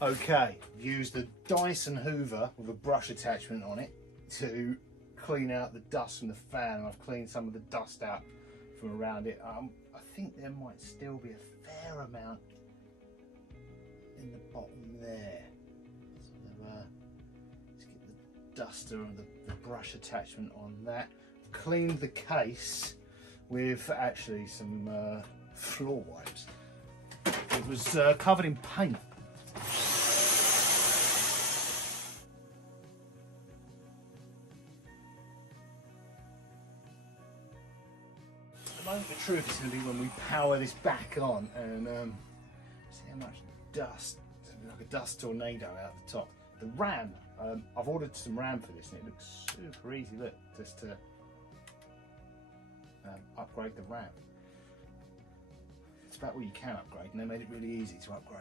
Okay, use the Dyson Hoover with a brush attachment on it to clean out the dust from the fan. I've cleaned some of the dust out from around it. I think there might still be a fair amount in the bottom there. So, let's get the duster and the brush attachment on that. I've cleaned the case with actually some floor wipes. It was covered in paint. The truth is going to be when we power this back on and see how much dust, like a dust tornado out the top. The RAM, I've ordered some RAM for this and it looks super easy. Look, just to upgrade the RAM. It's about what you can upgrade, and they made it really easy to upgrade.